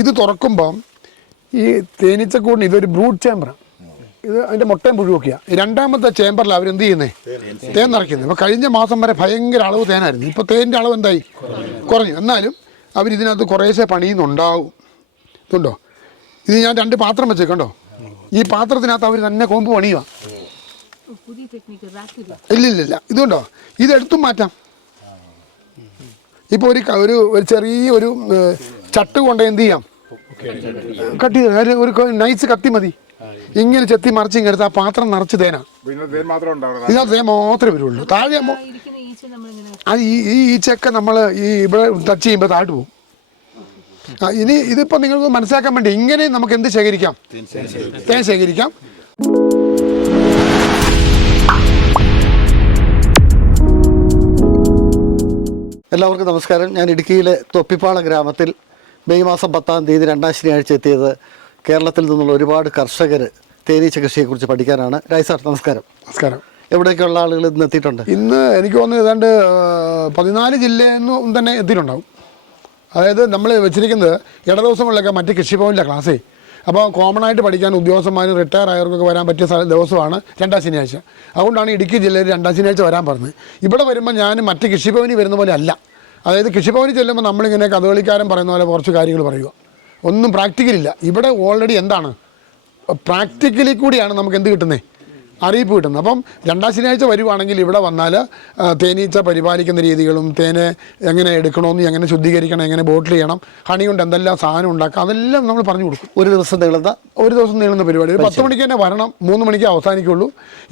ഇത് തുറക്കുമ്പം ഈ തേനീച്ചക്കൂടിന് ഇതൊരു ബ്രൂഡ് ചേമ്പറാണ് ഇത് അതിന്റെ മുട്ടയും പുഴുവൊക്കെയാണ് രണ്ടാമത്തെ ചേമ്പറിൽ അവരെന്ത് ചെയ്യുന്നേ? തേൻ നിറയ്ക്കുന്നത് ഇപ്പോൾ കഴിഞ്ഞ മാസം വരെ ഭയങ്കര അളവ് തേനായിരുന്നു. ഇപ്പോൾ തേനിന്റെ അളവ് എന്തായി? കുറഞ്ഞു. എന്നാലും അവരിതിനകത്ത് കുറേശ്ശെ പണിയുന്നുണ്ടാവും. ഇതുണ്ടോ? ഇത് ഞാൻ രണ്ട് പാത്രം വെച്ചേക്കണ്ടോ ഈ പാത്രത്തിനകത്ത് അവർ തന്നെ കൊമ്പ് പണിയുക പുതിയ ടെക്നിക്ക് റാക്കില്ല ഇല്ല ഇല്ല ഇല്ല ഇതുണ്ടോ? ഇതെടുത്തും മാറ്റാം. ഇപ്പോൾ ഒരു ഒരു ചെറിയ ഒരു ചട്ട് കൊണ്ട് എന്ത് ചെയ്യാം? കട്ട് ചെയ്ത്? ഒരു- ഒരു നൈസ് കത്തി മതി. ഇങ്ങനെ ചെത്തി മറിച്ച് ഇങ്ങെടുത്ത് ആ പാത്രം നിറച്ച് തേനാ. ഇതിനകത്ത് തേൻ മാത്രമേ വരുള്ളൂ. താഴെ അത് ഈ ഈ ഈച്ചയൊക്കെ നമ്മൾ ഈ ഇവിടെ ടച്ച് ചെയ്യുമ്പോൾ താഴോട്ട് പോകും. ആ, ഇനി ഇതിപ്പോ നിങ്ങൾക്ക് മനസ്സിലാക്കാൻ വേണ്ടി ഇങ്ങനെ നമുക്ക് എന്ത് ശേഖരിക്കാം? തേൻ ശേഖരിക്കാം. എല്ലാവർക്കും നമസ്കാരം. ഞാൻ ഇടുക്കിയിലെ തൊപ്പിപ്പാള ഗ്രാമത്തിൽ മെയ് മാസം പത്താം തീയതി രണ്ടാം ശനിയാഴ്ച എത്തിയത് കേരളത്തിൽ നിന്നുള്ള ഒരുപാട് കർഷകർ തേനീച്ച കൃഷിയെക്കുറിച്ച് പഠിക്കാനാണ്. രായ് സാർ നമസ്കാരം. നമസ്കാരം. എവിടെയൊക്കെയുള്ള ആളുകൾ ഇന്ന് എത്തിയിട്ടുണ്ട്? ഇന്ന് എനിക്ക് തോന്നുന്നു ഏതാണ്ട് പതിനാല് ജില്ലയിൽ നിന്നും തന്നെ എത്തിയിട്ടുണ്ടാവും. അതായത് നമ്മൾ വെച്ചിരിക്കുന്നത് ഇട ദിവസങ്ങളിലൊക്കെ മറ്റ് കൃഷിഭവനിലെ ക്ലാസ്സേ. അപ്പോൾ കോമൺ ആയിട്ട് പഠിക്കാൻ ഉദ്യോഗസ്ഥന്മാരും റിട്ടയർ ആയവർക്കൊക്കെ വരാൻ പറ്റിയ സ്ഥല- ദിവസമാണ് രണ്ടാം ശനിയാഴ്ച. അതുകൊണ്ടാണ് ഇടുക്കി ജില്ലയിൽ രണ്ടാം ശനിയാഴ്ച വരാൻ പറഞ്ഞത്. ഇവിടെ വരുമ്പോൾ ഞാൻ മറ്റ് കൃഷിഭവനിൽ വരുന്ന പോലെ അല്ല. അതായത് കൃഷിഭവനിൽ ചെല്ലുമ്പോൾ നമ്മളിങ്ങനെ കഥകളിക്കാരൻ പറയുന്ന പോലെ കുറച്ച് കാര്യങ്ങൾ പറയുക. ഒന്നും പ്രാക്ടിക്കലില്ല. ഇവിടെ ഓൾറെഡി എന്താണ്? പ്രാക്ടിക്കലി കൂടിയാണ് നമുക്ക് എന്ത് കിട്ടുന്നത് അറിയിപ്പ് കിട്ടുന്നത് അപ്പം രണ്ടാം ശനിയാഴ്ച വരുവാണെങ്കിൽ ഇവിടെ വന്നാൽ തേനീച്ച പരിപാലിക്കുന്ന രീതികളും തേനെ എങ്ങനെ എടുക്കണമെന്ന് എങ്ങനെ ശുദ്ധീകരിക്കണം എങ്ങനെ ബോട്ടിൽ ചെയ്യണം ഹണി കൊണ്ട് എന്തെല്ലാം സാധനം ഉണ്ടാക്കാം അതെല്ലാം നമ്മൾ പറഞ്ഞു കൊടുക്കും. ഒരു ദിവസം നീളുന്ന ഒരു ദിവസം നീളുന്ന പരിപാടി. ഒരു പത്ത് മണിക്ക് തന്നെ വരണം മൂന്ന് മണിക്ക് അവസാനിക്കുള്ളൂ.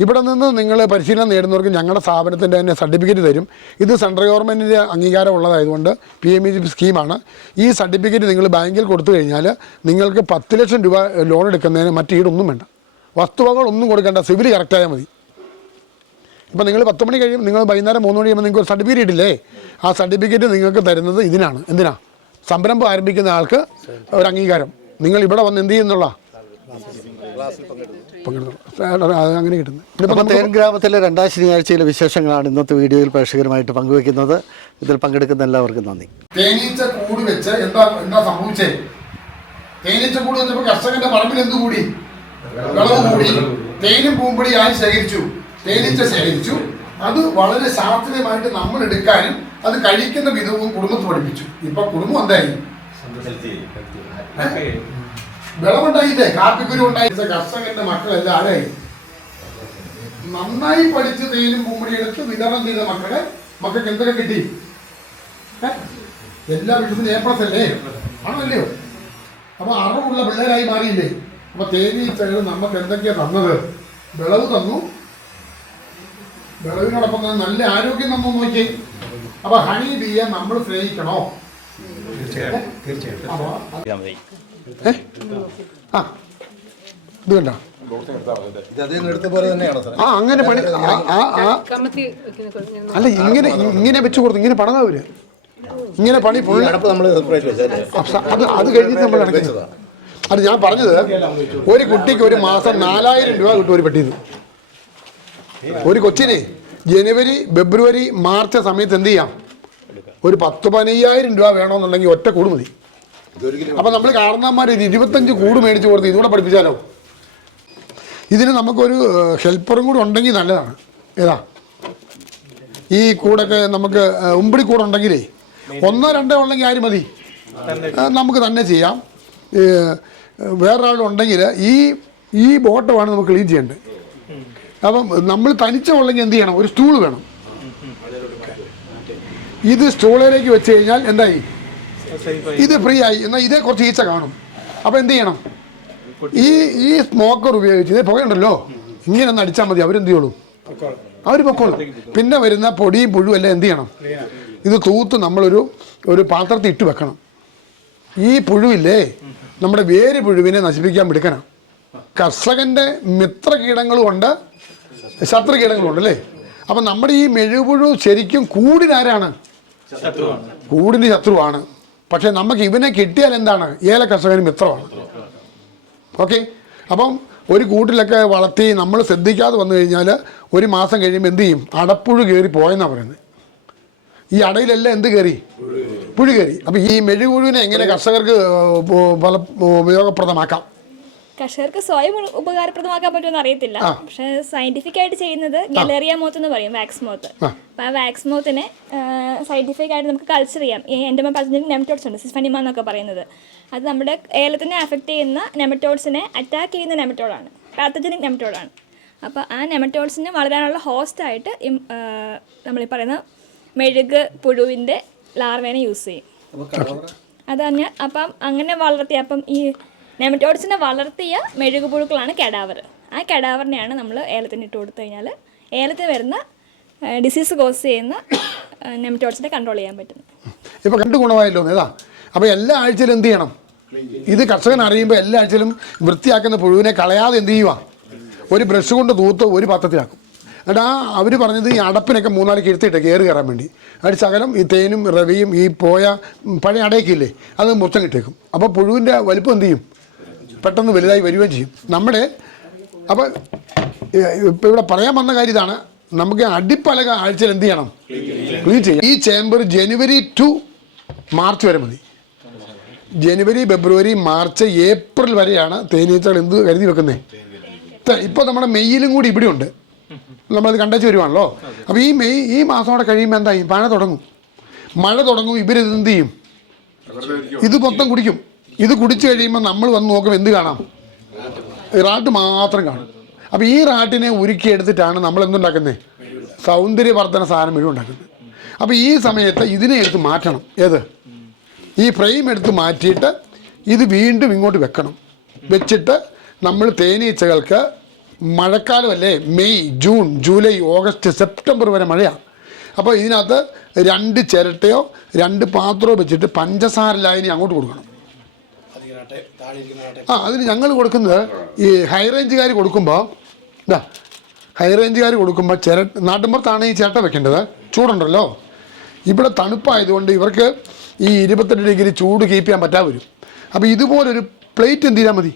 ഇവിടെ നിന്ന് നിങ്ങൾ പരിശീലനം നേടുന്നവർക്ക് ഞങ്ങളുടെ സ്ഥാപനത്തിന്റെ തന്നെ സർട്ടിഫിക്കറ്റ് തരും. ഇത് സെൻട്രൽ ഗവൺമെന്റിന്റെ അംഗീകാരം ഉള്ളതായതുകൊണ്ട് പി എം ഇ ജി സ്കീമാണ്. ഈ സർട്ടിഫിക്കറ്റ് നിങ്ങൾ ബാങ്കിൽ കൊടുത്തു കഴിഞ്ഞാൽ നിങ്ങൾക്ക് പത്ത് ലക്ഷം രൂപ ലോൺ എടുക്കുന്നതിന് മറ്റീടൊന്നും വേണ്ട. വസ്തുവകൾ ഒന്നും കൊടുക്കേണ്ട. സിവിൽ കറക്റ്റായാൽ മതി. ഇപ്പം നിങ്ങൾ പത്ത് മണി കഴിയും നിങ്ങൾ വൈകുന്നേരം മൂന്ന് മണി കഴിയുമ്പോൾ നിങ്ങൾക്ക് ഒരു സർട്ടിഫിക്കറ്റ് ഇല്ലേ? ആ സർട്ടിഫിക്കറ്റ് നിങ്ങൾക്ക് തരുന്നത് ഇതിനാണ്. എന്തിനാ? സംരംഭം ആരംഭിക്കുന്ന ആൾക്ക് ഒരു അംഗീകാരം. നിങ്ങൾ ഇവിടെ വന്ന് എന്ത് ചെയ്യുന്നുള്ള അങ്ങനെ കിട്ടുന്നത് തേൻ ഗ്രാമത്തിലെ രണ്ടാം ശനിയാഴ്ചയിലെ വിശേഷങ്ങളാണ് ഇന്നത്തെ വീഡിയോയിൽ പ്രേക്ഷകരുമായിട്ട് പങ്കുവെക്കുന്നത്. ഇതിൽ പങ്കെടുക്കുന്ന എല്ലാവർക്കും നന്ദി. തേനീച്ച കൂട് വെച്ച് എന്താ എന്താ സംഭവിച്ചേ? തേനീച്ച കൂട് വെച്ചപ്പോ കർഷകന്റെ പറമ്പിൽ എന്ത് കൂടി? വിളവ് കൂടി തേനും പൂമ്പൊടി ആയി ശേഖരിച്ചു. തേനീച്ച ശേഖരിച്ചു. അത് വളരെ ശാസ്ത്രീയമായിട്ട് നമ്മൾ എടുക്കാനും അത് കഴിക്കുന്ന വിധവും കുടുംബത്ത് പഠിപ്പിച്ചു. ഇപ്പൊ കുടുംബം എന്തായി? വിളവുണ്ടായില്ലേ കാപ്പിക്കുരു ഉണ്ടായി. കർഷകന്റെ മക്കളെല്ലാം ആരായി നന്നായി പഠിച്ച് തേനും പൂമ്പടി എടുത്ത് വിതരണം ചെയ്ത മക്കളെ മക്കൾക്ക് എന്തൊക്കെ കിട്ടി? എല്ലാ വീട്ടിലും പ്ലസ് അല്ലേ? ആണോ അല്ലയോ? അപ്പൊ അറിവുള്ള പിള്ളേരായി മാറിയില്ലേ? അപ്പൊ തേനീച്ചകൾ നമുക്ക് എന്തൊക്കെയാ തന്നത്? വിളവ് തന്നു. വിളവിനോടൊപ്പം തന്നെ നല്ല ആരോഗ്യം നമ്മൾ നോക്കി അപ്പൊ ഹണി ബീയെ നമ്മൾ സ്നേഹിക്കണോ? ആ. ഇത് കണ്ടോ? ആ അങ്ങനെ പണി അല്ല ഇങ്ങനെ ഇങ്ങനെ വെച്ച് കൊടുത്തു ഇങ്ങനെ പണിതാ അവർ ഇങ്ങനെ പണി അത് അത് കഴിഞ്ഞിട്ട് നമ്മൾ അടയ്ക്കുന്നത് അത് ഞാൻ പറഞ്ഞത് ഒരു കുട്ടിക്ക് ഒരു മാസം നാലായിരം രൂപ കിട്ടും ഒരു പെട്ടിന്ന്. ഒരു കൊച്ചിനെ ജനുവരി ഫെബ്രുവരി മാർച്ച് സമയത്ത് എന്ത് ചെയ്യാം? ഒരു പത്ത് പതിനയ്യായിരം രൂപ വേണമെന്നുണ്ടെങ്കിൽ ഒറ്റ കൂട് മതി. അപ്പം നമ്മൾ കാരണന്മാർ ഇത് ഇരുപത്തഞ്ച് കൂട് മേടിച്ച് കൊടുത്ത് ഇതുകൂടെ പഠിപ്പിച്ചാലോ? ഇതിന് നമുക്കൊരു ഹെൽപ്പറും കൂടെ ഉണ്ടെങ്കിൽ നല്ലതാണ്. ഏതാ? ഈ കൂടൊക്കെ നമുക്ക് ഉമ്പിടി കൂടെ ഉണ്ടെങ്കിലേ ഒന്നോ രണ്ടോ ഉണ്ടെങ്കിൽ ആര് മതി? നമുക്ക് തന്നെ ചെയ്യാം. വേറൊരാളുണ്ടെങ്കിൽ ഈ ഈ ബോട്ടമാണ് നമുക്ക് ക്ലീൻ ചെയ്യേണ്ടത്. അപ്പം നമ്മൾ തനിച്ചുള്ളെങ്കിൽ എന്ത് ചെയ്യണം? ഒരു സ്റ്റൂൾ വേണം. ഇത് സ്റ്റൂളിലേക്ക് വെച്ച് കഴിഞ്ഞാൽ എന്തായി? ഇത് ഫ്രീ ആയി എന്നാൽ ഇതേ കുറച്ച് ഈച്ച കാണും. അപ്പോൾ എന്ത് ചെയ്യണം? ഈ ഈ സ്മോക്കർ ഉപയോഗിച്ച് ഇതേ പുകയുണ്ടല്ലോ ഇങ്ങനെ ഒന്ന് അടിച്ചാൽ മതി. അവരെന്ത് ചെയ്യുള്ളൂ? അവർ പൊക്കോളും. പിന്നെ വരുന്ന പൊടിയും പുഴുവും എല്ലാം എന്ത് ചെയ്യണം? ഇത് തൂത്ത് നമ്മളൊരു ഒരു പാത്രത്തിൽ ഇട്ട് വെക്കണം. ഈ പുഴുവില്ലേ നമ്മുടെ വേര് പുഴുവിനെ നശിപ്പിക്കാൻ മിടുക്കനാണ് കർഷകന്റെ മിത്ര കീടങ്ങളുമുണ്ട് ശത്രു കീടങ്ങളുമുണ്ട് അല്ലേ? അപ്പം നമ്മുടെ ഈ മെഴുപുഴു ശരിക്കും കൂടിനാരാണ് കൂടിന് ശത്രുവാണ്. പക്ഷെ നമുക്ക് ഇവനെ കിട്ടിയാൽ എന്താണ്? ഏല കർഷകന് മിത്രമാണ്. ഓക്കെ? അപ്പം ഒരു കൂട്ടിലൊക്കെ വളർത്തി നമ്മൾ ശ്രദ്ധിക്കാതെ വന്നു കഴിഞ്ഞാൽ ഒരു മാസം കഴിയുമ്പോൾ എന്ത് ചെയ്യും? അടപ്പുഴു കയറി പോയെന്നാണ് പറയുന്നത്. ഈ അടയിലെല്ലാം എന്ത് കയറി പുഴു അപ്പൊ ഈ മെഴുകുഴുവിനെ എങ്ങനെ കർഷകർക്ക് ഫല ഉപയോഗപ്രദമാക്കാം? കർഷകർക്ക് സ്വയം ഉപകാരപ്രദമാക്കാൻ പറ്റുമെന്ന് അറിയത്തില്ല. പക്ഷെ സയന്റിഫിക് ആയിട്ട് ചെയ്യുന്നത് ഗലേറിയ മോത്ത് എന്ന് പറയും വാക്സ് മോത്ത് അപ്പൊ ആ വാക്സ് മോത്തിനെ സയന്റിഫിക് ആയിട്ട് നമുക്ക് കൾച്ചർ ചെയ്യാം. ഈ എന്റെ പലതിനും നെമറ്റോഡ്സ് ഉണ്ട് സിസ്ഫനിമ എന്നൊക്കെ പറയുന്നത്. അത് നമ്മുടെ ഏലത്തിനെ അഫക്റ്റ് ചെയ്യുന്ന നെമറ്റോഡ്സിനെ അറ്റാക്ക് ചെയ്യുന്ന നെമറ്റോഡാണ് പാത്തജനിക് നെമറ്റോഡാണ് അപ്പോൾ ആ നെമറ്റോഡ്സിന് വളരാനുള്ള ഹോസ്റ്റായിട്ട് നമ്മൾ ഈ പറയുന്ന മെഴുക് പുഴുവിന്റെ ലാർവേനെ യൂസ് ചെയ്യും. അത് തന്നെ. അപ്പം അങ്ങനെ വളർത്തിയ അപ്പം ഈ നെമറ്റോഡ്സിനെ വളർത്തിയ മെഴുകുപുഴുക്കളാണ് കെടാവർ ആ കെടാവറിനെയാണ് നമ്മൾ ഏലത്തിന് ഇട്ട് കൊടുത്തു കഴിഞ്ഞാൽ ഏലത്തിന് വരുന്ന ഡിസീസ് കോസ് ചെയ്യുന്ന നെമറ്റോഡ്സിനെ കൺട്രോൾ ചെയ്യാൻ പറ്റും ഇപ്പൊ രണ്ട് ഗുണമായല്ലോ ഏതാ അപ്പൊ എല്ലാ ആഴ്ചയിലും എന്ത് ചെയ്യണം? ഇത് കർഷകൻ അറിയുമ്പോൾ എല്ലാ ആഴ്ചയിലും വൃത്തിയാക്കുന്ന പുഴുവിനെ കളയാതെ എന്ത് ചെയ്യുക ഒരു ബ്രഷ് കൊണ്ട് തൂത്ത് ഒരു പാത്രത്തിലാക്കും. എന്നിട്ട് ആ അവർ പറഞ്ഞത് ഈ അടപ്പിനൊക്കെ മൂന്നാൽ കിഴുത്തിട്ട് കയറി കയറാൻ വേണ്ടി. അതിന് ശകലം ഈ തേനും റവിയും ഈ പോയ പഴയ അടയൊക്കെയില്ലേ അത് മൊത്തം കിട്ടേക്കും അപ്പോൾ പുഴുവിന്റെ വലിപ്പം എന്ത് ചെയ്യും? പെട്ടെന്ന് വലുതായി വരികയും ചെയ്യും. നമ്മുടെ അപ്പോൾ ഇപ്പോൾ ഇവിടെ പറയാൻ വന്ന കാര്യം ഇതാണ്. നമുക്ക് അടിപ്പലക ആഴ്ചയിൽ എന്ത് ചെയ്യണം? ക്ലീൻ ചെയ്യണം ഈ ചേംബർ ജനുവരി ടു മാർച്ച് വരെ മതി. ജനുവരി ഫെബ്രുവരി മാർച്ച് ഏപ്രിൽ വരെയാണ് തേനീച്ചകൾ എന്ത് കരുതി വെക്കുന്നത് ഇപ്പോൾ നമ്മുടെ മെയ്യിലും കൂടി ഇവിടെ ഉണ്ട് നമ്മളത് കണ്ടേച്ച് വരുവാണല്ലോ. അപ്പോൾ ഈ മെയ് ഈ മാസം കൂടെ കഴിയുമ്പോൾ ഈ മഴ തുടങ്ങും? മഴ തുടങ്ങും ഇവരിത് എന്ത് ചെയ്യും? ഇത് മൊത്തം കുടിക്കും. ഇത് കുടിച്ചു കഴിയുമ്പോൾ നമ്മൾ വന്ന് നോക്കുമ്പോൾ എന്ത് കാണാം? റാട്ട് മാത്രം കാണും. അപ്പോൾ ഈ റാട്ടിനെ ഉരുക്കി എടുത്തിട്ടാണ് നമ്മൾ എന്തുണ്ടാക്കുന്നത് സൗന്ദര്യവർദ്ധന സാധനം മുഴുവൻ ഉണ്ടാക്കുന്നത്. അപ്പോൾ ഈ സമയത്ത് ഇതിനെ എടുത്ത് മാറ്റണം. ഏത്? ഈ ഫ്രെയിം എടുത്ത് മാറ്റിയിട്ട് ഇത് വീണ്ടും ഇങ്ങോട്ട് വെക്കണം. വെച്ചിട്ട് നമ്മൾ തേനീച്ചകൾക്ക് മഴക്കാലമല്ലേ? May June July August September വരെ മഴയാണ്. അപ്പോൾ ഇതിനകത്ത് രണ്ട് ചിരട്ടയോ രണ്ട് പാത്രമോ വെച്ചിട്ട് പഞ്ചസാര ലായനി അങ്ങോട്ട് കൊടുക്കണം. ആ അതിന് ഞങ്ങൾ കൊടുക്കുന്നത് ഈ ഹൈ റേഞ്ചുകാർ കൊടുക്കുമ്പോൾ ഇതാ ഹൈ റേഞ്ചുകാർ കൊടുക്കുമ്പോൾ ചിര നാട്ടുമ്പുറത്താണ് ഈ ചിരട്ട വെക്കേണ്ടത്. ചൂടുണ്ടല്ലോ. ഇവിടെ തണുപ്പായതുകൊണ്ട് ഇവർക്ക് ഈ ഇരുപത്തെട്ട് ഡിഗ്രി ചൂട് കീപ്പ് ചെയ്യാൻ പറ്റാതെ വരും. അപ്പോൾ ഇതുപോലൊരു പ്ലേറ്റ് എന്ത് ചെയ്താൽ മതി?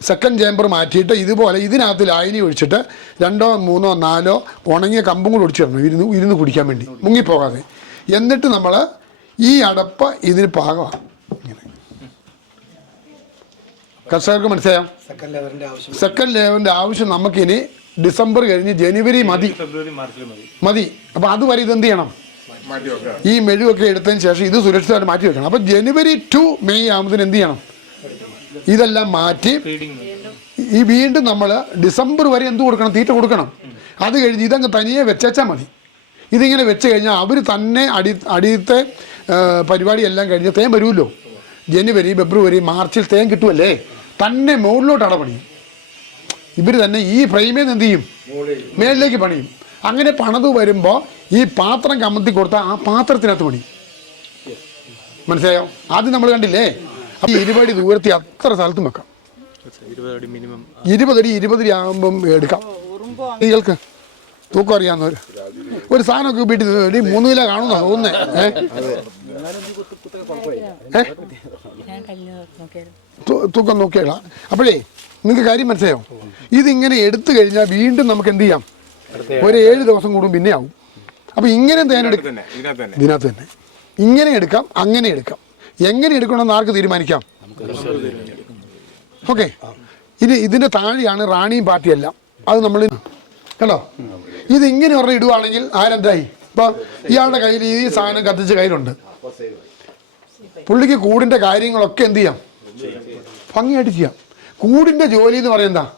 സെക്കൻഡ് ചേമ്പർ മാറ്റിയിട്ട് ഇതുപോലെ ഇതിനകത്ത് ലായനി ഒഴിച്ചിട്ട് രണ്ടോ മൂന്നോ നാലോ ഉണങ്ങിയ കമ്പും കൂടി തരണം ഇരുന്ന് ഇരുന്ന് കുടിക്കാൻ വേണ്ടി. മുങ്ങിപ്പോകാതെ. എന്നിട്ട് നമ്മൾ ഈ അടപ്പ് ഇതിന് പാകമാണ്. ഇങ്ങനെ. കർഷകർക്ക് മനസ്സിലായോ? സെക്കൻഡ് ലെവലിന്റെ ആവശ്യം. സെക്കൻഡ് ലെവലിന്റെ ആവശ്യം നമുക്കിനി ഡിസംബർ കഴിഞ്ഞ് ജനുവരി മതി. മതി. അപ്പം അപ്പോൾ അതുവരെ ഇത് എന്ത് ചെയ്യണം? ഈ മെഴുവൊക്കെ എടുത്തതിന് ശേഷം ഇത് സുരക്ഷിതമായിട്ട് മാറ്റി വെക്കണം അപ്പം ജനുവരി ടു മെയ് ആകുമ്പോൾ എന്ത് ചെയ്യണം? ഇതെല്ലാം മാറ്റി ഈ വീണ്ടും നമ്മൾ ഡിസംബർ വരെ എന്ത് കൊടുക്കണം? തീറ്റ കൊടുക്കണം. അത് കഴിഞ്ഞ് ഇതങ്ങ് തനിയെ വെച്ചാൽ മതി. ഇതിങ്ങനെ വെച്ച് കഴിഞ്ഞാൽ അവർ തന്നെ അടി അടിയത്തെ പരിപാടി പരിപാടിയെല്ലാം കഴിഞ്ഞ് തേൻ വരുമല്ലോ. ജനുവരി ഫെബ്രുവരി മാർച്ചിൽ തേൻ കിട്ടുമല്ലേ തന്നെ മുകളിലോട്ടാണ് പണിയും ഇവർ തന്നെ ഈ ഫ്രെയിമിൽ നിന്ന് എന്ത് ചെയ്യും? മേളിലേക്ക് പണിയും. അങ്ങനെ പണത് വരുമ്പോൾ ഈ പാത്രം കമത്തി കൊടുത്താൽ ആ പാത്രത്തിനകത്ത് പണി. മനസ്സിലായോ? ആദ്യം നമ്മൾ കണ്ടില്ലേ? അപ്പോൾ ഇരുപടി ദൂരത്തി അത്ര സ്ഥലത്തും വെക്കാം. മിനിമം. ഇരുപതടി ഇരുപതടി ആകുമ്പം എടുക്കാം. സ്ത്രീകൾക്ക് തൂക്കം അറിയാവുന്നവർ. ഒരു സാധനമൊക്കെ വീട്ടിൽ ഒരു മൂന്ന് കിലോ കാണുന്ന തോന്നുന്നേ. ഏ? ഏ? തൂ- തൂക്കം നോക്കിയാ അപ്പോഴേ നിങ്ങൾക്ക് കാര്യം മനസ്സിലായോ? ഇതിങ്ങനെ എടുത്തു കഴിഞ്ഞാൽ വീണ്ടും നമുക്ക് എന്ത് ചെയ്യാം? ഒരു ഏഴ് ദിവസം കൂടും പിന്നെ ആവും അപ്പൊ ഇങ്ങനെ തേനെടുക്കും തന്നെ ഇതിനകത്ത് തന്നെ. ഇതിനകത്ത് തന്നെ. ഇങ്ങനെ എടുക്കാം അങ്ങനെ എടുക്കാം. എങ്ങനെ എടുക്കണമെന്ന് ആർക്ക് തീരുമാനിക്കാം? ഓക്കെ. ഇനി ഇതിന്റെ താഴെയാണ് റാണിയും പാർട്ടിയെല്ലാം. അത് നമ്മൾ കണ്ടോ? ഇത് ഇങ്ങനെ ഒരെണ്ണം ഇടുവാണെങ്കിൽ ആരെന്തായി? ഇപ്പൊ ഇയാളുടെ കയ്യിൽ ഈ സാധനം കത്തിച്ച കയ്യിലുണ്ട്. പുള്ളിക്ക് കൂടിന്റെ കാര്യങ്ങളൊക്കെ എന്ത് ചെയ്യാം? ഭംഗിയായിട്ട് ചെയ്യാം. കൂടിന്റെ ജോലി എന്ന് പറയുന്നത്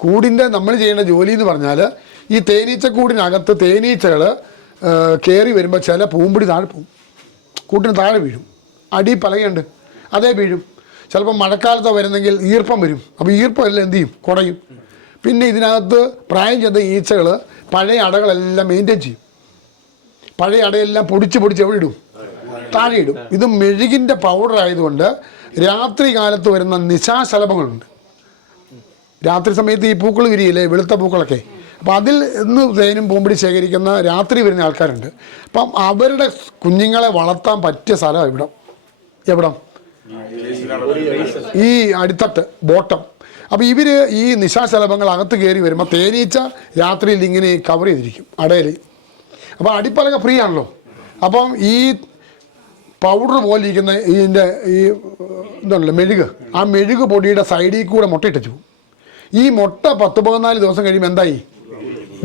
കൂടിന്റെ നമ്മൾ ചെയ്യേണ്ട ജോലി എന്ന് പറഞ്ഞാൽ ഈ തേനീച്ചക്കൂടിനകത്ത് തേനീച്ചകൾ കയറി വരുമ്പോൾ ചില പൂമ്പിടി താഴെ പോവും കൂട്ടിന് താഴെ വീഴും. അടി പലകയുണ്ട് അതേ വീഴും. ചിലപ്പോൾ മഴക്കാലത്ത് വരുന്നെങ്കിൽ ഈർപ്പം വരും. അപ്പോൾ ഈർപ്പം എല്ലാം എന്ത് ചെയ്യും? കുടയും. പിന്നെ ഇതിനകത്ത് പ്രായം ചെന്ന ഈച്ചകൾ പഴയ അടകളെല്ലാം മെയിന്റെയിൻ ചെയ്യും. പഴയ അടയെല്ലാം പൊടിച്ച് പൊടിച്ച് എവിടെ ഇടും? താഴെ ഇടും. ഇത് മെഴുകിന്റെ പൗഡർ ആയതുകൊണ്ട് രാത്രി കാലത്ത് വരുന്ന നിശാശലഭങ്ങളുണ്ട്. രാത്രി സമയത്ത് ഈ പൂക്കൾ വിരിയില്ലേ? വെളുത്ത പൂക്കളൊക്കെ. അപ്പോൾ അതിൽ നിന്ന് തേനും പൂമ്പിടി ശേഖരിക്കുന്ന രാത്രി വരുന്ന ആൾക്കാരുണ്ട്. അപ്പം അവരുടെ കുഞ്ഞുങ്ങളെ വളർത്താൻ പറ്റിയ സ്ഥലമാണ് ഇവിടം. എവിടം? ഈ അടിത്തട്ട് ബോട്ടം. അപ്പോൾ ഇവർ ഈ നിശാശലഭങ്ങൾ അകത്ത് കയറി വരുമ്പോൾ തേനീച്ച രാത്രിയിൽ ഇങ്ങനെ കവർ ചെയ്തിരിക്കും അടയിൽ അപ്പോൾ അടിപ്പലക ഫ്രീ ആണല്ലോ. അപ്പം ഈ പൗഡർ പോലെ ഇരിക്കുന്ന ഇതിന്റെ ഈ ഇതുണ്ടല്ലോ മെഴുക്. ആ മെഴുക് പൊടിയുടെ സൈഡിൽ കൂടെ മുട്ടയിട്ടു ഈ മുട്ട പത്ത് പതിനാല് ദിവസം കഴിയുമ്പോൾ എന്തായി?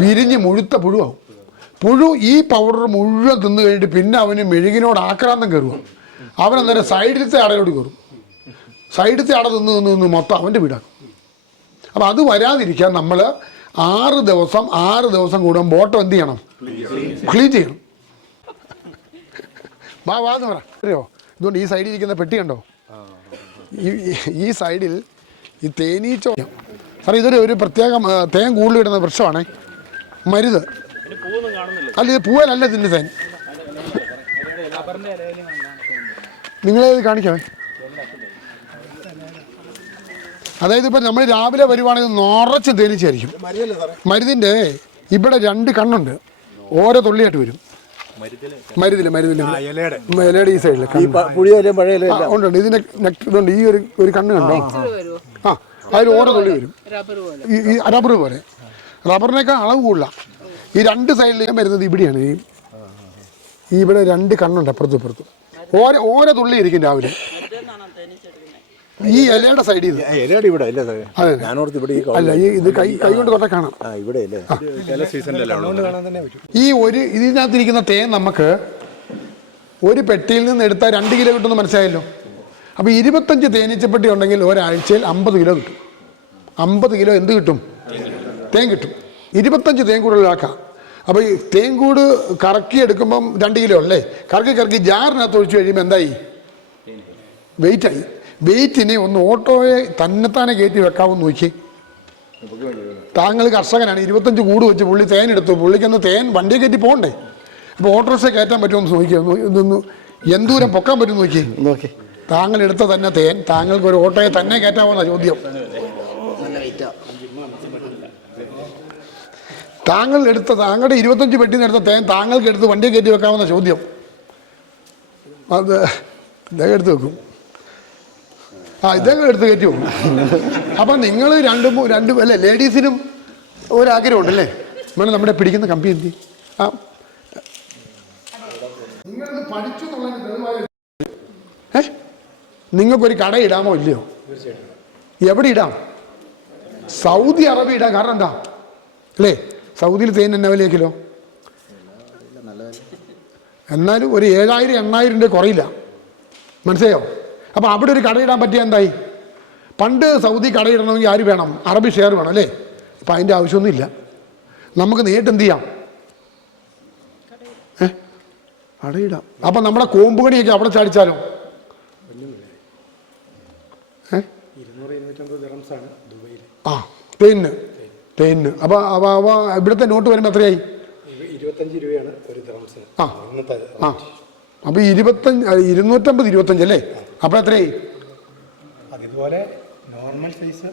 വിരിഞ്ഞ് മുഴുത്ത പുഴുവാകും പുഴു ഈ പൗഡർ മുഴുവൻ തിന്നു കഴിഞ്ഞിട്ട് പിന്നെ അവന് മെഴുകിനോട് ആക്രാന്തം കയറുക അവൻ അന്നേരം സൈഡിലത്തെ അടയിലോട്ട് കയറും. സൈഡിലത്തെ അട നിന്ന് നിന്ന് നിന്ന് മൊത്തം അവന്റെ വീടാക്കും. അപ്പം അത് വരാതിരിക്കാൻ നമ്മൾ ആറ് ദിവസം ആറ് ദിവസം കൂടുമ്പോൾ ബോട്ടം എന്ത് ചെയ്യണം? ക്ലീൻ ചെയ്യണം. വാ വാ എന്ന് പറ. അറിയോ? ഇതുകൊണ്ട് ഈ സൈഡിൽ ഇരിക്കുന്ന പെട്ടി കണ്ടോ? ഈ- ഈ സൈഡിൽ ഈ തേനീച്ച സാർ ഇതൊരു ഒരു പ്രത്യേക തേൻ കൂടുതൽ ഇടുന്ന വൃക്ഷമാണേ. മരുത്. അല്ല ഇത് പൂവനല്ല ഇതിന്റെ തേൻ. നിങ്ങളെ ഇത് കാണിക്കാമേ അതായത് ഇപ്പം നമ്മൾ രാവിലെ വരുവാണെങ്കിൽ നിറച്ച് തേനിച്ചായിരിക്കും മരുതിന്റെ ഇവിടെ രണ്ട് കണ്ണുണ്ട്. ഓരോ തുള്ളിയായിട്ട് വരും. മരുതിൽ മരുതിൽ ഇലയുടെ. ഈ സൈഡിൽ ഉണ്ട്. ഇതിന്റെ നെക്ട് ഇതുണ്ട്. ഈ ഒരു ഒരു കണ്ണ് കണ്ടോ? ആ. അതിൽ ഓരോ തുള്ളി വരും. റബ്ബർ പോലെ. ഈ റബ്ബർ പോലെ. റബ്ബറിനേക്കാൾ അളവ് കൂടുതല. ഈ രണ്ട് സൈഡിൽ ഞാൻ വരുന്നത് ഇവിടെയാണ്. ഈ ഈ ഇവിടെ രണ്ട് കണ്ണുണ്ട് അപ്പുറത്തും ഇപ്പുറത്തും. ഓരോ ഓരോ തുള്ളി ഇരിക്കും രാവിലെ. ഈ ഇലയുടെ സൈഡിൽ ഇലയുടെ ഇവിടെ അല്ലേ സാറേ. അതെ. ഞാനോർത്ത് ഇവിടെ ഈ അല്ല ഈ ഇത് കൈ കൈ കൊണ്ട് തൊട്ടാൽ കാണാം. ആ ഇവിടെ അല്ലേ ചില സീസണിലല്ലേ ഈ ഒരു ഇതിനകത്തിരിക്കുന്ന തേൻ നമുക്ക് ഒരു പെട്ടിയിൽ നിന്ന് എടുത്താൽ രണ്ട് കിലോ കിട്ടുമെന്ന് മനസ്സിലായല്ലോ? അപ്പോൾ ഇരുപത്തഞ്ച് തേനീച്ചപ്പെട്ടി ഉണ്ടെങ്കിൽ ഒരാഴ്ചയിൽ അമ്പത് കിലോ കിട്ടും. അമ്പത് കിലോ എന്ത് കിട്ടും? തേൻ കിട്ടും. ഇരുപത്തഞ്ച് തേൻ കൂടുതലാക്കാം അപ്പോൾ ഈ തേങ്കൂട് കറക്കി എടുക്കുമ്പം രണ്ട് കിലോ അല്ലേ? കറക്കി കറക്കി ജാറിനകത്ത് ഒഴിച്ചു കഴിയുമ്പോൾ എന്തായി? വെയിറ്റായി വെയിറ്റിനെ ഒന്ന് ഓട്ടോയെ തന്നെത്താനെ കയറ്റി വെക്കാമെന്ന് നോക്കി താങ്കൾ കർഷകനാണ്. ഇരുപത്തഞ്ച് കൂട് വെച്ച് പുള്ളി തേൻ എടുത്തു. പുള്ളിക്കൊന്ന് തേൻ വണ്ടി കയറ്റി പോകണ്ടേ? അപ്പോൾ ഓട്ടോറിക്ഷ കയറ്റാൻ പറ്റുമെന്ന് നോക്കിയോ. എന്തൂരം പൊക്കാൻ പറ്റുമെന്ന് നോക്കി നോക്കി. താങ്കൾ എടുത്ത തന്നെ തേൻ. താങ്കൾക്ക് ഒരു ഓട്ടോയെ തന്നെ കയറ്റാമെന്ന ചോദ്യം. താങ്കൾ എടുത്ത താങ്കളുടെ ഇരുപത്തഞ്ച് പെട്ടിന്ന് എടുത്ത തേൻ താങ്കൾക്ക് എടുത്ത് വണ്ടി കയറ്റി വെക്കാമെന്ന ചോദ്യം. അത് ഇദ്ദേഹം എടുത്ത് വെക്കും. ആ ഇദ്ദേഹം എടുത്ത് കയറ്റി വെക്കും. അപ്പം നിങ്ങൾ രണ്ടും രണ്ടും അല്ലേ ലേഡീസിനും ഒരാഗ്രഹമുണ്ട് അല്ലേ വേണം നമ്മുടെ പിടിക്കുന്ന കമ്പി എന്തി? ആ. ഏ? നിങ്ങൾക്കൊരു കട ഇടാമോ ഇല്ലയോ എവിടെ ഇടാം? സൗദി അറേബ്യ ഇടാം. കാരണം എന്താ? അല്ലേ? സൗദിയിൽ തേൻ എന്നാ വില കിലോ? എന്നാലും ഒരു ഏഴായിരം എണ്ണായിരം രൂപ കുറയില്ല. മനസ്സിലായോ? അപ്പോൾ അവിടെ ഒരു കടയിടാൻ പറ്റിയ എന്തായി? പണ്ട് സൗദി കടയിടണമെങ്കിൽ ആര് വേണം? അറബി ഷെയർ വേണം അല്ലേ? ഇപ്പം അതിന്റെ ആവശ്യമൊന്നുമില്ല നമുക്ക് നേരിട്ട് എന്ത് ചെയ്യാം? ഏ? കടയിടാം. അപ്പം നമ്മുടെ കോമ്പുകണിയൊക്കെ അവിടെ ചാടിച്ചാലോ? ആ തേന്. തേന് അപ്പോൾ അപ്പോൾ ഇവിടുത്തെ നോട്ട് വരുമ്പോൾ എത്രയായി? ഇരുപത്തഞ്ച് രൂപയാണ് ഒരു ദ്രംസ് ആ. ആ. അപ്പോൾ ഇരുപത്തഞ്ച് ഇരുന്നൂറ്റമ്പത് ഇരുപത്തഞ്ച് അല്ലേ? അപ്പോൾ എത്രയായി? അതുപോലെ നോർമൽ സൈസ്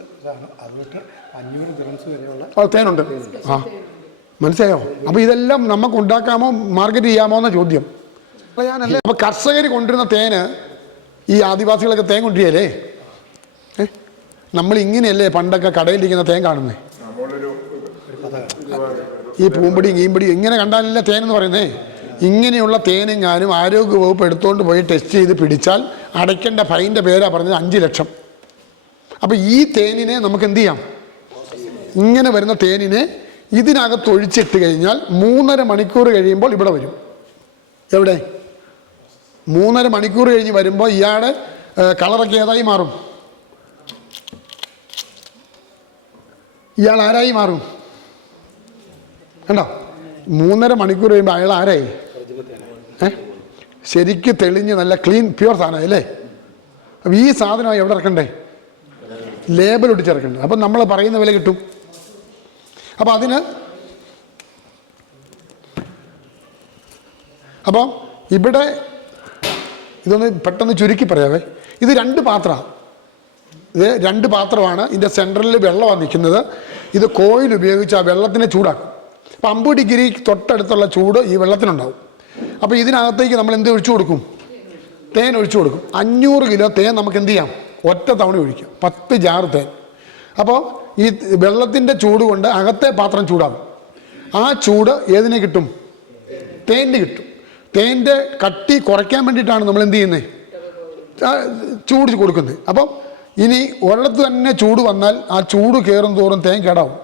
അതുകൊണ്ട് അഞ്ഞൂറ് ദ്രംസ് വരെയുള്ള തേനുണ്ട്. ആ. മനസ്സിലായോ? അപ്പോൾ ഇതെല്ലാം നമുക്ക് ഉണ്ടാക്കാമോ മാർക്കറ്റ് ചെയ്യാമോ എന്ന ചോദ്യം. ഞാനല്ലേ അപ്പോൾ കർഷകർ കൊണ്ടിരുന്ന തേന് ഈ ആദിവാസികളൊക്കെ തേൻ കൊണ്ടുവരികയല്ലേ? നമ്മൾ ഇങ്ങനെയല്ലേ പണ്ടൊക്കെ കടയിലിരിക്കുന്ന തേൻ കാണുന്നേ? ഈ പൂമ്പടി കീമ്പടിയും ഇങ്ങനെ കണ്ടാലില്ല തേൻ എന്ന് പറയുന്നേ? ഇങ്ങനെയുള്ള തേനും ആരോഗ്യ വകുപ്പ് എടുത്തുകൊണ്ട് പോയി ടെസ്റ്റ് ചെയ്ത് പിടിച്ചാൽ അടയ്ക്കേണ്ട ഫൈന്റെ പേരാ പറഞ്ഞത് അഞ്ച് ലക്ഷം. അപ്പോൾ ഈ തേനിനെ നമുക്ക് എന്ത് ചെയ്യാം? ഇങ്ങനെ വരുന്ന തേനിനെ ഇതിനകത്ത് ഒഴിച്ചിട്ട് കഴിഞ്ഞാൽ മൂന്നര മണിക്കൂർ കഴിയുമ്പോൾ ഇവിടെ വരും. എവിടെ? മൂന്നര മണിക്കൂർ കഴിഞ്ഞ് വരുമ്പോൾ ഇയാളുടെ കളറൊക്കെ ഏതായി മാറും? ഇയാൾ ആരായി മാറും? കണ്ടോ? മൂന്നര മണിക്കൂർ കഴിയുമ്പോൾ അയാൾ ആരായി? ഏ? ശരിക്ക് തെളിഞ്ഞ് നല്ല ക്ലീൻ പ്യുവർ സാധനമായി അല്ലേ? അപ്പം ഈ സാധനം എവിടെ ഇറക്കണ്ടേ? ലേബൽ ഒട്ടിച്ചിറക്കണ്ടേ അപ്പം നമ്മൾ പറയുന്ന വില കിട്ടും. അപ്പം അതിന് അപ്പം ഇവിടെ ഇതൊന്ന് പെട്ടെന്ന് ചുരുക്കി പറയാവേ. ഇത് രണ്ട് പാത്രമാണ് ഇത് രണ്ട് പാത്രമാണ്. ഇതിന്റെ സെൻട്രലിൽ വെള്ളമാണ് നിൽക്കുന്നത് ഇത് കോയിൽ ഉപയോഗിച്ച് ആ വെള്ളത്തിനെ ചൂടാക്കും. അമ്പത് ഡിഗ്രി തൊട്ടടുത്തുള്ള ചൂട് ഈ വെള്ളത്തിനുണ്ടാവും. അപ്പോൾ ഇതിനകത്തേക്ക് നമ്മൾ എന്ത് ഒഴിച്ചു കൊടുക്കും? തേൻ ഒഴിച്ചു കൊടുക്കും. അഞ്ഞൂറ് കിലോ തേൻ നമുക്ക് എന്ത് ചെയ്യാം? ഒറ്റ തവണ ഒഴിക്കാം. പത്ത് ജാർ തേൻ. അപ്പോൾ ഈ വെള്ളത്തിന്റെ ചൂട് കൊണ്ട് അകത്തെ പാത്രം ചൂടാകും. ആ ചൂട് ഏതിനെ കിട്ടും? തേന്റെ കിട്ടും. തേന്റെ കട്ടി കുറയ്ക്കാൻ വേണ്ടിയിട്ടാണ് നമ്മൾ എന്ത് ചെയ്യുന്നത് ചൂട് കൊടുക്കുന്നത് അപ്പം ഇനി ഒരിടത്ത് തന്നെ ചൂട് വന്നാൽ ആ ചൂട് കയറും തോറും തേൻ കേടാവും.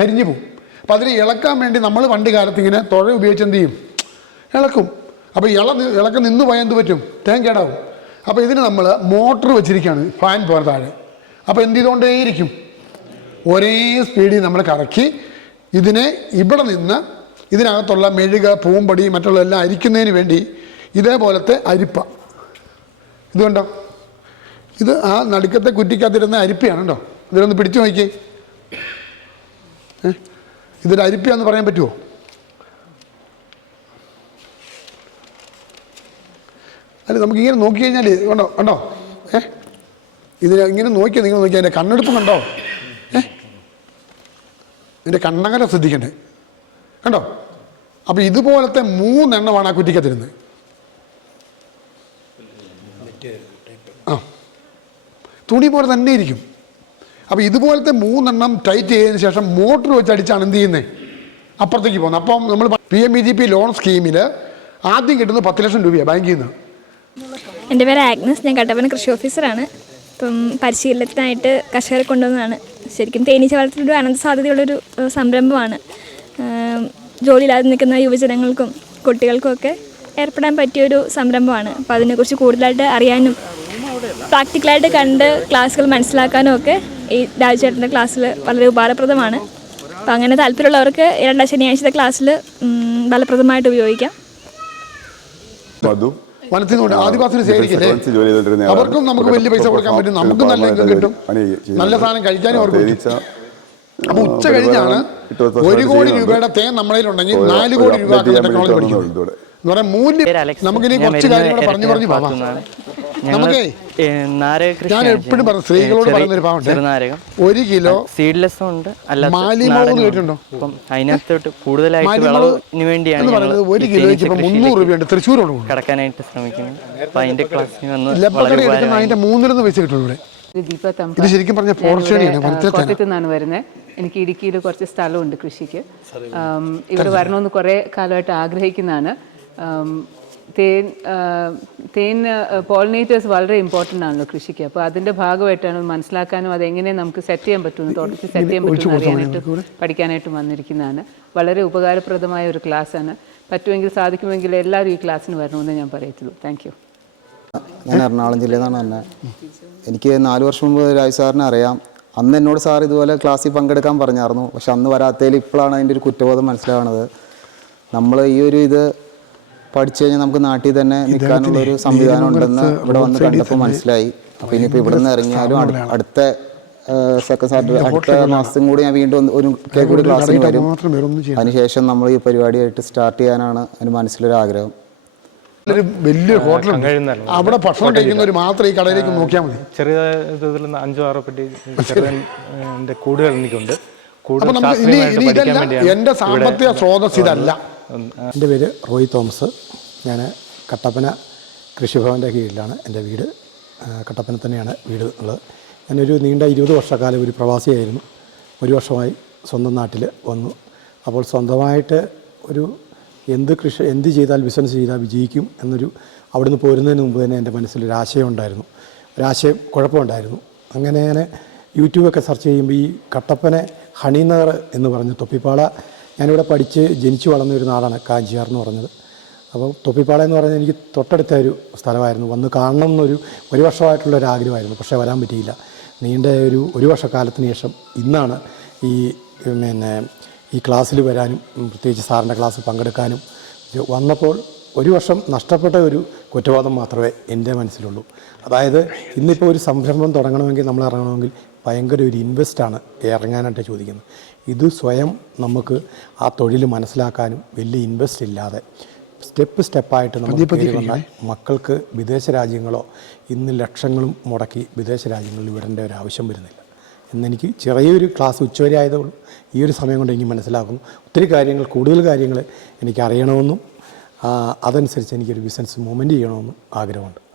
കരിഞ്ഞു പോകും. അപ്പം അതിന് ഇളക്കാൻ വേണ്ടി നമ്മൾ പണ്ട് കാലത്ത് ഇങ്ങനെ തുഴ ഉപയോഗിച്ച് എന്ത് ചെയ്യും? ഇളക്കും. അപ്പോൾ ഇള ഇളക്കം നിന്ന് പോയാൽ എന്ത് പറ്റും? തേൻ കേടാവും. അപ്പോൾ ഇതിന് നമ്മൾ മോട്ടർ വെച്ചിരിക്കുകയാണ് ഫാൻ പോലെ താഴെ. അപ്പോൾ എന്ത് ചെയ്തുകൊണ്ടേയിരിക്കും ഒരേ സ്പീഡിൽ നമ്മൾ കറക്കി ഇതിനെ ഇവിടെ നിന്ന് ഇതിനകത്തുള്ള മെഴുക പൂമ്പടി മറ്റുള്ളതെല്ലാം അരിക്കുന്നതിന് വേണ്ടി ഇതേപോലത്തെ അരിപ്പ. ഇതുകൊണ്ടോ ഇത് ആ നടുക്കത്തെ കുറ്റിക്കകത്തിരുന്ന അരിപ്പയാണ് കേട്ടോ ഇതിലൊന്ന് പിടിച്ചു നോക്കിയേ. ഏ? ഇതൊരു അരിപ്പയാന്ന് പറയാൻ പറ്റുമോ അല്ല നമുക്ക് ഇങ്ങനെ നോക്കി കഴിഞ്ഞാൽ കണ്ടോ കണ്ടോ? ഏ? ഇതിന് ഇങ്ങനെ നോക്കിയാൽ നിങ്ങൾ നോക്കിയാൽ എന്റെ കണ്ണെടുപ്പ് കണ്ടോ? ഏ? എന്റെ കണ്ണകല ശ്രദ്ധിക്കണ്ടേ? കണ്ടോ? അപ്പോൾ ഇതുപോലത്തെ മൂന്നെണ്ണമാണ് ആ കുറ്റിക്കത്തിരുന്നത് ആ. തുണി പോലെ തന്നെ ഇരിക്കും. അപ്പോൾ ഇതുപോലത്തെ മൂന്നെണ്ണം ടൈറ്റ് ചെയ്തതിന് ശേഷം മോട്ടർ വെച്ച് അടിച്ചാണ് എന്ത് ചെയ്യുന്നത് അപ്പുറത്തേക്ക് പോകുന്നത്. അപ്പം നമ്മൾ P M E G P loan സ്കീമിൽ ആദ്യം കിട്ടുന്നത് പത്ത് ലക്ഷം രൂപയാണ് ബാങ്കിൽ നിന്ന് എന്റെ പേര് ആഗ്നസ്. ഞാൻ കട്ടപ്പന കൃഷി ഓഫീസറാണ്. ഇപ്പം പരിശീലനത്തിനായിട്ട് കർഷകരെ കൊണ്ടുവന്നതാണ്. ശരിക്കും തേനീച്ച വളർത്തലൊരു അനന്ത സാധ്യതയുള്ളൊരു സംരംഭമാണ്. ജോലിയില്ലാതെ നിൽക്കുന്ന യുവജനങ്ങൾക്കും കുട്ടികൾക്കും ഒക്കെ ഏർപ്പെടാൻ പറ്റിയൊരു സംരംഭമാണ്. അപ്പോൾ അതിനെക്കുറിച്ച് കൂടുതലായിട്ട് അറിയാനും പ്രാക്ടിക്കലായിട്ട് കണ്ട് ക്ലാസ്സുകൾ മനസ്സിലാക്കാനും ഒക്കെ ഈ രാജുചേട്ടന്റെ ക്ലാസ്സിൽ വളരെ ഉപകാരപ്രദമാണ്. അപ്പോൾ അങ്ങനെ താല്പര്യമുള്ളവർക്ക് രണ്ടാം ശനിയാഴ്ചത്തെ ക്ലാസ്സിൽ ഫലപ്രദമായിട്ട് ഉപയോഗിക്കാം. മധു? നിന്ന് ആദിവാസിന് ശേഖരിക്കില്ലേ അവർക്കും നമുക്ക് വലിയ പൈസ കൊടുക്കാൻ പറ്റും. നമുക്കും നല്ല ഇൻകം കിട്ടും. നല്ല സാധനം കഴിക്കാനും അവർക്ക് അപ്പൊ ഉച്ച കഴിഞ്ഞാണ് ഒരു കോടി രൂപയുടെ തേൻ നമ്മുടെ ഉണ്ടെങ്കിൽ നാല് കോടി രൂപ ടെക്നോളജി പഠിക്കുന്നത് എന്ന് പറയാൻ മൂല്യം നമുക്കിനി കുറച്ച് കാര്യങ്ങൾ പറഞ്ഞു പറഞ്ഞു. ഞങ്ങൾ നമുക്കേ ഞാൻ എപ്പോഴും. പറഞ്ഞു സ്ത്രീകളോട് ചെറിയ- പറയുന്ന ഒരു പാവുണ്ട് ചെറുനാരകം ഒരു കിലോ സീഡ്ലെസ് ഉണ്ട്. അല്ല മാലിമോ എന്ന് നാടനും ഉണ്ട്. കേട്ടിട്ടുണ്ടോ? അതിനകത്തോട്ട് കൂടുതലായിട്ട് മാലിമുളക് വിളവിന് വേണ്ടിയാണ് പറയുന്നത് ഒരു കിലോയ്ക്ക് ഇപ്പൊ മുന്നൂറ് രൂപയുണ്ട്. തൃശ്ശൂരോട് കടക്കാനായിട്ട് ശ്രമിക്കുന്നത് അപ്പം അതിന്റെ ക്ലാസ്സിന് വന്ന് അതിന്റെ മൂന്നിലൊന്ന് പൈസ കിട്ടും ഇവിടെ. ഇത് ശരിക്കും പറഞ്ഞ കോട്ടയത്ത് നിന്നാണ് വരുന്നത് എനിക്ക് ഇടുക്കിയിൽ കുറച്ച് സ്ഥലമുണ്ട് കൃഷിക്ക്. ഇവിടെ വരണമെന്ന് കുറേ കാലമായിട്ട് ആഗ്രഹിക്കുന്നതാണ്. തേൻ തേൻ പോളിനേറ്റേഴ്സ് വളരെ ഇമ്പോർട്ടന്റ് ആണല്ലോ കൃഷിക്ക്. അപ്പോൾ അതിന്റെ ഭാഗമായിട്ടാണ് അത് മനസ്സിലാക്കാനും അതെങ്ങനെ നമുക്ക് സെറ്റ് ചെയ്യാൻ പറ്റുമെന്ന് തോട്ടത്തിൽ സെറ്റ് ചെയ്യാൻ പറ്റുമെന്ന് അറിയാനായിട്ട് പഠിക്കാനായിട്ട് വന്നിരിക്കുന്നതാണ്. വളരെ ഉപകാരപ്രദമായ ഒരു ക്ലാസ്സാണ് പറ്റുമെങ്കിൽ സാധിക്കുമെങ്കിൽ എല്ലാവരും ഈ ക്ലാസ്സിന് വരണമെന്ന് ഞാൻ പറയത്തുള്ളൂ. താങ്ക് യു ഞാൻ എറണാകുളം ജില്ലയിൽ നിന്നാണ് തന്നെ എനിക്ക് നാല് വർഷം മുമ്പ് രാജ് സാറിനെ അറിയാം. അന്ന് എന്നോട് സാർ ഇതുപോലെ ക്ലാസ്സിൽ പങ്കെടുക്കാൻ പറഞ്ഞായിരുന്നു. പക്ഷെ അന്ന് വരാത്തതിൽ ഇപ്പോഴാണ് അതിന്റെ ഒരു കുറ്റബോധം മനസ്സിലാവുന്നത്. നമ്മൾ ഈ ഒരു ഇത് പഠിച്ചു കഴിഞ്ഞാൽ നമുക്ക് നാട്ടിൽ തന്നെ നിൽക്കാനുള്ള ഒരു സംവിധാനം ഉണ്ടെന്ന് ഇവിടെ വന്ന് കണ്ടപ്പോൾ മനസ്സിലായി. അപ്പോൾ ഇനിയിപ്പോൾ ഇവിടെ നിന്ന് ഇറങ്ങിയാലും അടുത്ത സെക്കൻഡ് സാറ്റർഡേ അടുത്ത മാസം കൂടി ഞാൻ വീണ്ടും ഒരു കേക്ക് കൂടി ക്ലാസ്സിന് വരും. അതിനുശേഷം നമ്മൾ ഈ പരിപാടിയായിട്ട് സ്റ്റാർട്ട് ചെയ്യാനാണ് എന്റെ മനസ്സിലൊരു ആഗ്രഹം. ഒരു വലിയൊരു ഹോട്ടലുണ്ട് അവിടെ ഭക്ഷണം കഴിക്കുന്നവർ മാത്രം ഈ കടയിലേക്ക് നോക്കിയാൽ മതി. ചെറിയ തോതിൽ അഞ്ചോ ആറോ പെട്ടി ചെറുതിന്റെ കൂടുകൾ എനിക്കുണ്ട്. എന്റെ സാമ്പത്തിക സ്രോതസ് ഇതല്ല. എന്റെ പേര് റോയ് തോമസ്. ഞാൻ കട്ടപ്പന കൃഷിഭവന്റെ കീഴിലാണ് എന്റെ വീട്. കട്ടപ്പന തന്നെയാണ് വീട് ഉള്ളത്. ഞാനൊരു നീണ്ട ഇരുപത് വർഷക്കാലം ഒരു പ്രവാസിയായിരുന്നു. ഒരു വർഷമായി സ്വന്തം നാട്ടിൽ വന്നു. അപ്പോൾ സ്വന്തമായിട്ട് ഒരു എന്ത് കൃഷി എന്ത് ചെയ്താൽ ബിസിനസ് ചെയ്താൽ വിജയിക്കും എന്നൊരു അവിടുന്ന് പോരുന്നതിന് മുമ്പ് തന്നെ എന്റെ മനസ്സിലൊരു ആശയം ഉണ്ടായിരുന്നു. ഒരാശയം കുഴപ്പമുണ്ടായിരുന്നു. അങ്ങനെ ഞാൻ യൂട്യൂബൊക്കെ സെർച്ച് ചെയ്യുമ്പോൾ ഈ കട്ടപ്പനെ ഹണിനഗർ എന്ന് പറഞ്ഞ് തൊപ്പിപ്പാള ഞാനിവിടെ പഠിച്ച് ജനിച്ചു വളർന്ന ഒരു നാടാണ് കാഞ്ചിയാർ എന്ന് പറഞ്ഞത്. അപ്പോൾ തൊപ്പിപ്പാള എന്ന് പറയുന്നത് എനിക്ക് തൊട്ടടുത്ത ഒരു സ്ഥലമായിരുന്നു. വന്ന് കാണണം എന്നൊരു ഒരു വർഷമായിട്ടുള്ള ഒരു ആഗ്രഹമായിരുന്നു. പക്ഷേ വരാൻ പറ്റിയില്ല. നീണ്ട ഒരു ഒരു വർഷക്കാലത്തിന് ശേഷം ഇന്നാണ് ഈ പിന്നെ ഈ ക്ലാസ്സിൽ വരാനും പ്രത്യേകിച്ച് സാറിന്റെ ക്ലാസ് പങ്കെടുക്കാനും വന്നപ്പോൾ ഒരു വർഷം നഷ്ടപ്പെട്ട ഒരു കുറ്റവാദം മാത്രമേ എന്റെ മനസ്സിലുള്ളൂ. അതായത് ഇന്നിപ്പോൾ ഒരു സംരംഭം തുടങ്ങണമെങ്കിൽ നമ്മൾ ഇറങ്ങണമെങ്കിൽ ഭയങ്കര ഒരു ഇൻവെസ്റ്റാണ് ഇറങ്ങാനായിട്ട് ചോദിക്കുന്നത്. ഇത് സ്വയം നമുക്ക് ആ തൊഴിൽ മനസ്സിലാക്കാനും വലിയ ഇൻവെസ്റ്റ് ഇല്ലാതെ സ്റ്റെപ്പ് സ്റ്റെപ്പായിട്ട് വന്നാൽ മക്കൾക്ക് വിദേശ രാജ്യങ്ങളോ ഇന്ന് ലക്ഷങ്ങളും മുടക്കി വിദേശ രാജ്യങ്ങളിൽ വിടേണ്ട ഒരു ആവശ്യം വരുന്നില്ല. എന്നെനിക്ക് ചെറിയൊരു ക്ലാസ് ഉച്ചവരെ ആയതുകൊണ്ട് ഈ ഒരു സമയം കൊണ്ട് എനിക്ക് മനസ്സിലാക്കുന്നു. ഒത്തിരി കാര്യങ്ങൾ കൂടുതൽ കാര്യങ്ങൾ എനിക്ക് അറിയണമെന്നും അതനുസരിച്ച് എനിക്കൊരു ബിസിനസ് മൂവ്മെന്റ് ചെയ്യണമെന്ന് ആഗ്രഹമുണ്ട്.